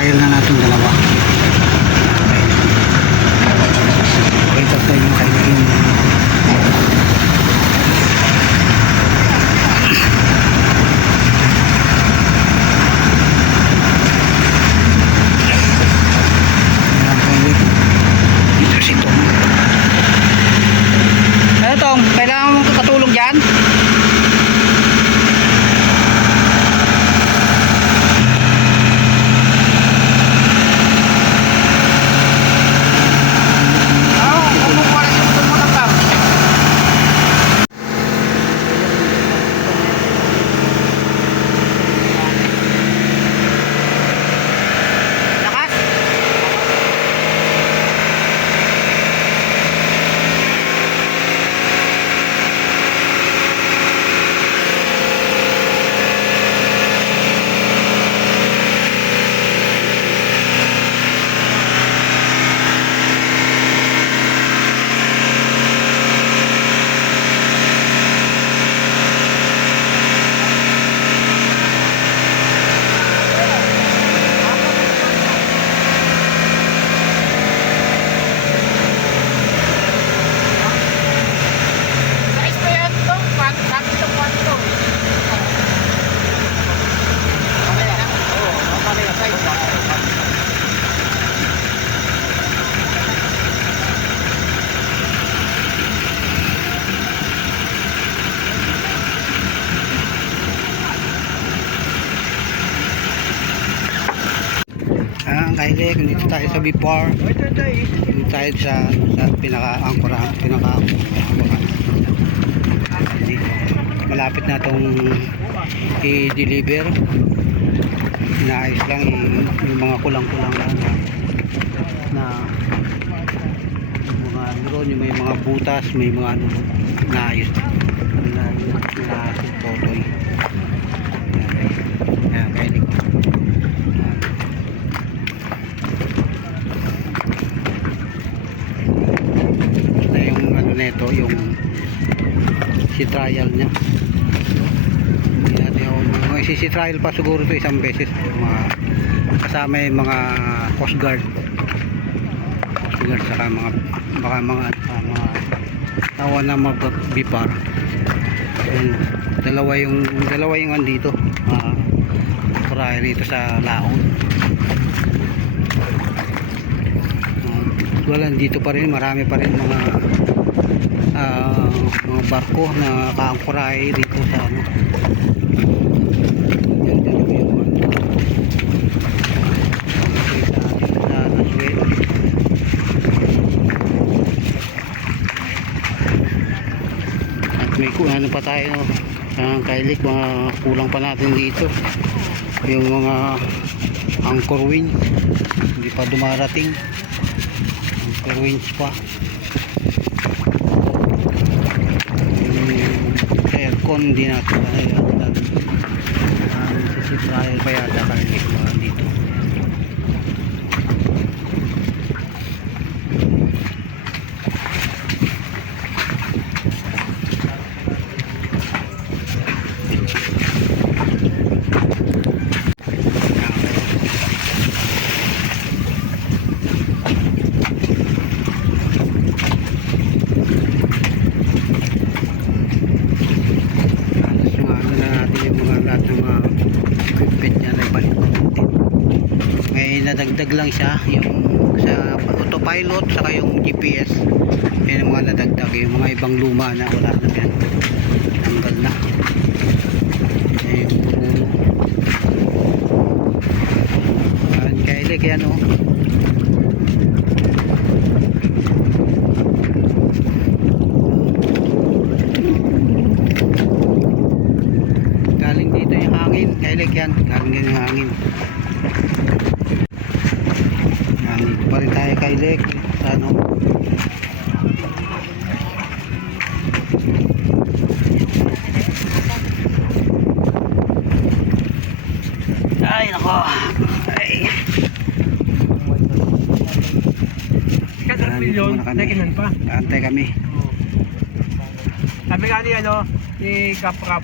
trial na natin dalawa. Okay, tapos yung kailangan. Ayan, pwede. Dito si Tom. Ano Tom? Kailangan mong katulong dyan? Lakas! Ah, Kylie, dito tayo sa Bipar. Dito tayo sa, sa pinaka-angkora, pinaka. Malapit na itong i-deliver. Inaayos lang yung mga kulang-kulang lang na, na mga drone, yung may mga butas, may mga ano, naayos. Na, na, totoy. Na yung ano nito yung si trial niya mga si trial pa siguro to isang beses. Mga kasama yung mga coast guard. Coast guard saka mga baka mga ah, mga tawa na mabipar Ayun, dalawa yung dalawa yung andito uh, prior dito sa laon. Uh, wala dito pa rin marami pa rin mga ah, mga barko na kaangkuray dito sa ano Yan, yan yung yung ano. Okay, sa dito sa Naswell. at may ku- ano pa tayo? Ang kailik mga kulang pa natin dito. Yung mga anchor wing hindi pa dumarating. Anchor wings pa. Yung aircon hindi natin pa na yun sisiprayan pa yata kailik mga dito Alas yung ano na natin yung mga lahat ng mga equipment niya na ibalik natin. May nadagdag lang siya yung sa autopilot saka yung GPS. Yan mga nadagdag yung mga ibang luma na wala na yan. Tanggal na. Yan yung puno. Yan kailig yan oh. galing dito yung hangin kailik yan galing din yung hangin yan dito pa rin tayo kailik sa ano Oh, ay. Kasi Yan, milyon, hand pa. Antay kami. Sabi nga ni ano, ni Cap Cap,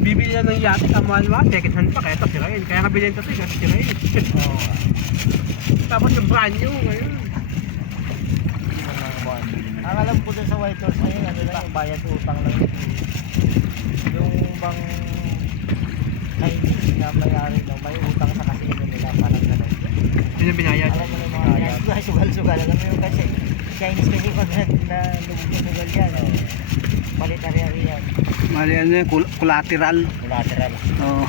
bibili na ng yate sa Malwa, second hand pa, kaya ito sirain. Kaya nga bilhin ito ito, kasi sirain. Tapos yung brand new ngayon. Ang alam ko dun sa White Horse na yun, ano lang, yung bayad utang lang yun. Yung bang Chinese na may-ari no, may utang sa casino nila, parang gano'n. Yun yung binayad. Alam mo yung mga sugal, sugal, sugal. Alam mo yung kasi, Chinese kasi pag nag- na lubog-sugal yan, oh. Palit-ari-ari yan. Mali ano yun, kul- collateral. Collateral. Oh,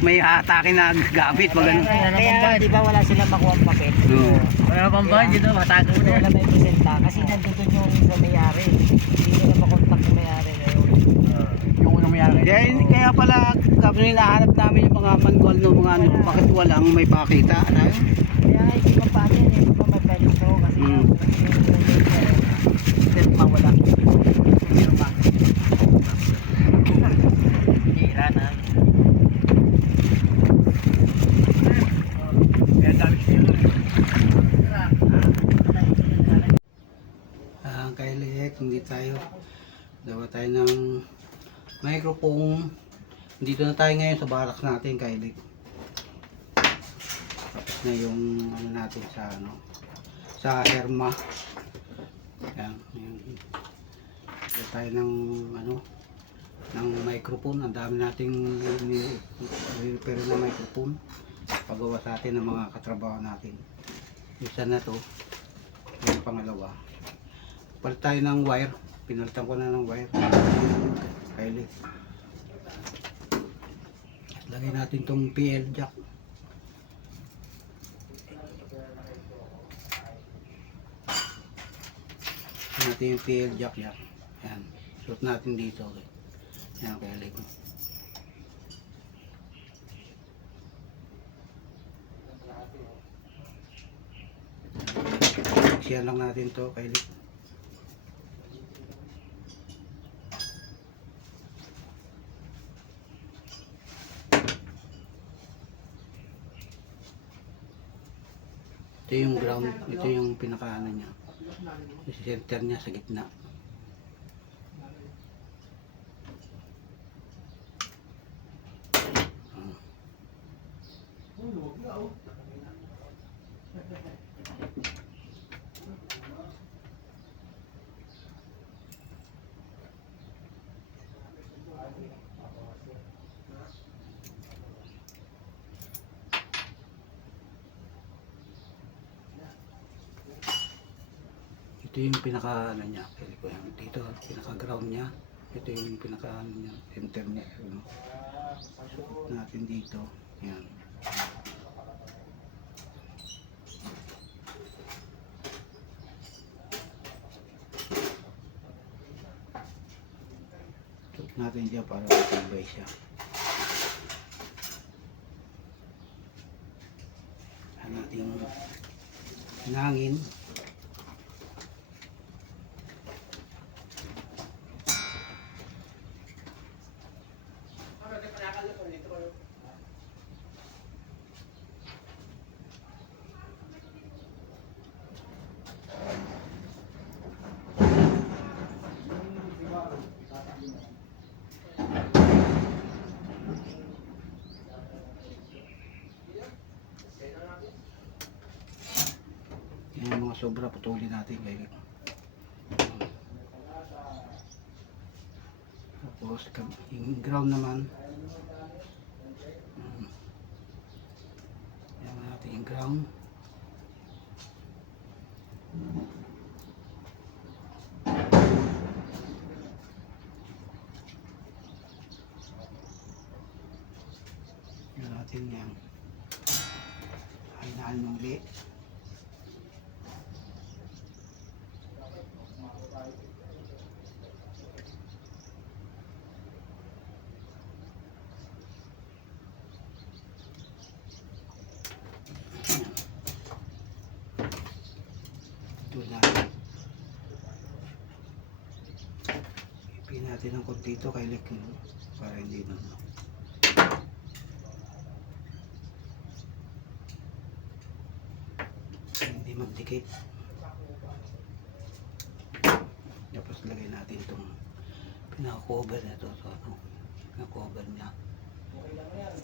may atake na gamit pag ano. Kaya, kaya di ba wala silang makuha ang papel? Oo. Wala pang bayad dito, matago na. Wala may presenta kasi nandun yung sa may-ari. Hindi ko na makontak yung may-ari ngayon. Yung unang mayari. Kaya, kaya pala kapag hinahanap namin yung mga manual ng mga ano, bakit walang may pakita. Ano? Kaya hindi pa paano yun, hindi pa magkalito kasi Mm. yung yung pa wala. Yung pa. Hira na. Ah, kay Lek, hindi tayo. Dawa tayo ng microphone. Dito na tayo ngayon sa barracks natin. Tapos na yung ano natin sa ano sa Herma. Yan, yan. Dito tayo ng ano ng microphone. Ang dami nating ni-repair na microphone. Pagawa sa atin ng mga katrabaho natin. Isa na to. Yung pangalawa palit tayo ng wire pinalitan ko na ng wire Kylie. At lagay natin tong PL jack. Lagyan natin yung PL jack yan yan suot natin dito yan Kylie. Siya lang natin to Kylie Ito yung ground, ito yung pinakaano niya. Center niya sa gitna. Ah. Ito yung pinaka ano niya, ko yan. Dito, pinaka ground niya. Ito yung pinaka ano niya, center niya. Ano. Natin dito. Yan. Suot natin dyan para matibay siya. Yan natin hangin. Yan yung mga sobra, putulin natin kay Tapos, yung ground naman. Mm. Yan natin yung ground. natin ng konti ito kay Lekin para hindi na no. hindi magdikit. Tapos lagay natin itong pinaka-cover na ito. Ito ano pinaka-cover niya. okay lang yan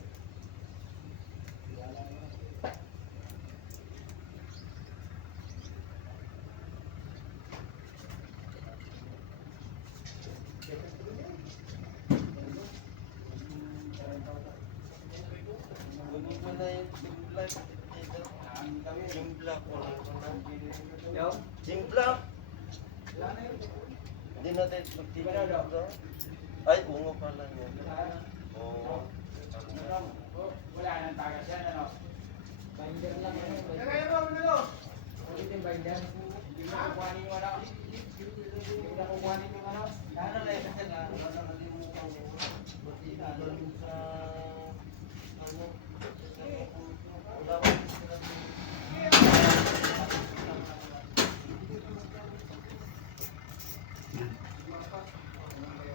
Simpla. Hindi natin magtitigil bro. Ay, ungo pala yun. Oo.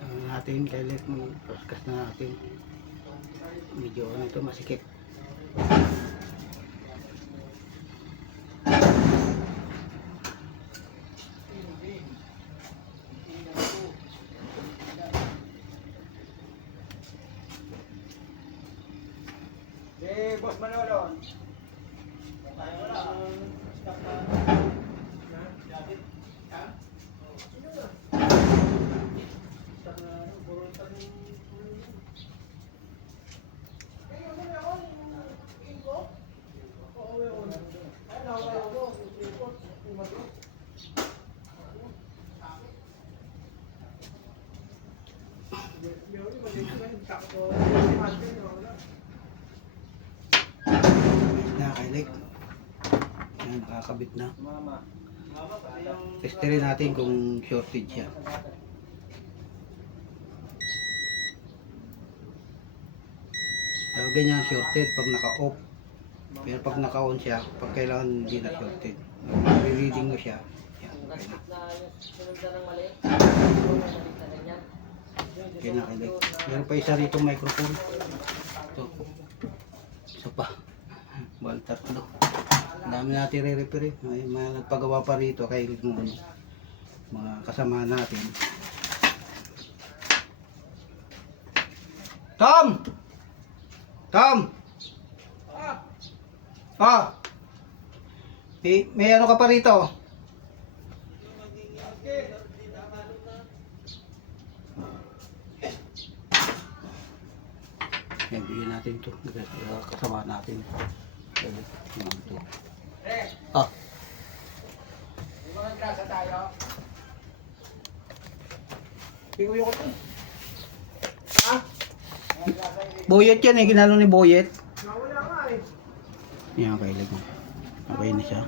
Ano natin, kailit mo, paskas na natin. Medyo ano ito, masikip. Eh, Boss Manolo. Na kailik. Yan, nakakabit na. Testerin natin kung shortage siya. Tawag ganyan shorted pag naka-off. Pero pag naka-on siya, pag kailangan hindi na shorted. Re-reading mo siya. Yan, okay na. Okay na kailik. Meron pa isa rito microphone. Ito. Isa pa. Bal tatlo. Ang dami natin eh. May mga nagpagawa pa rito kay mo ano, mga kasama natin. Tom! Tom! Ah! May, may ano ka pa rito? Yan, bigyan natin ito. Kasama natin. Ito. Ah. Pinguyo ko to. Boyet yan eh, ginalo ni Boyet. Nawala nga eh. Yan, kailig mo. Okay na siya.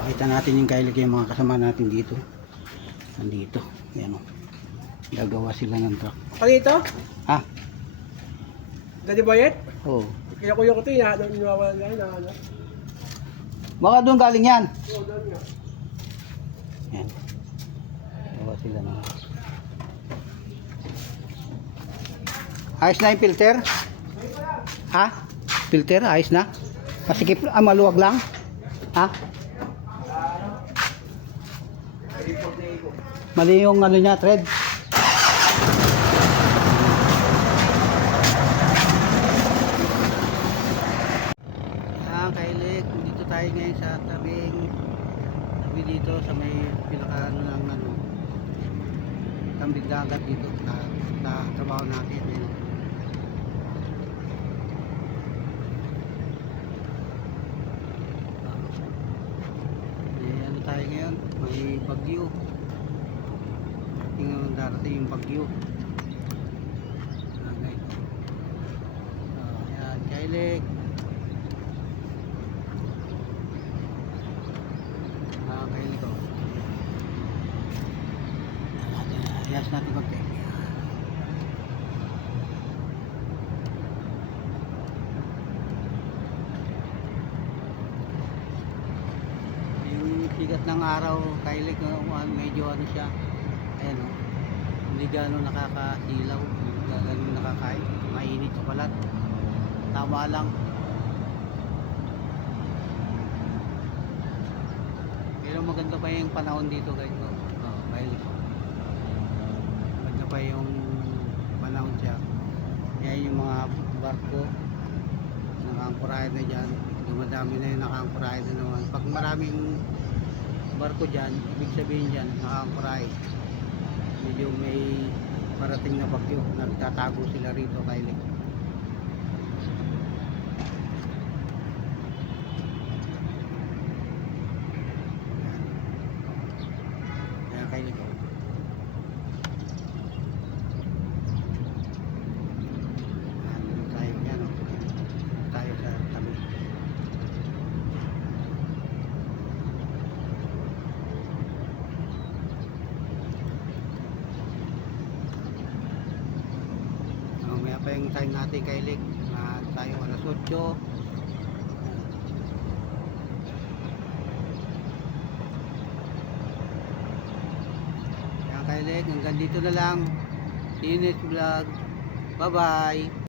Pakita natin yung kailig yung mga kasama natin dito. Nandito. Yan o. Gagawa sila ng truck. Ano ito? Ha? Daddy Boyet? Oo. Kaya kuyo ko ito, inaano, inawalan na yun, ano. Baka doon galing yan. Oo, doon nga. Yan. Gawa sila ng... Ayos na yung filter? Ha? Filter? Ayos na? Masikip, ah, maluwag lang? Ha? Mali yung ano niya, thread. Ah, kailik, dito tayo ngayon sa tabing tabi dito sa may pinaka ano ng ano tambig dagat dito na, na trabaho natin eh. Eh, ano tayo ngayon may bagyo. Tingnan darating yung bagyo. Yan kailik Ah, kailik ko Ayas natin konti. Yung sigat ng araw, kailik, uh, medyo ano siya, ayan o, hindi gano'n nakakasilaw, hindi gano'n nakakain, mainit sa balat. tama lang. Pero maganda pa yung panahon dito guys no? oh, dahil maganda pa yung panahon siya. Yan yung mga barko. Nakaangkurahe na dyan. Dumadami na yung nakaangkurahe na naman. Pag maraming barko dyan ibig sabihin dyan nakaangkurahe medyo may parating na bagyo nagtatago sila rito kay Lake Yan. Yan kay Lake Yan, dito tayo yan oh. Dito tayo sa tabi Mamaya pa yung time natin kay Lick. Na tayo alas 8 Yan kay Lick, hanggang dito na lang. Next vlog. Bye bye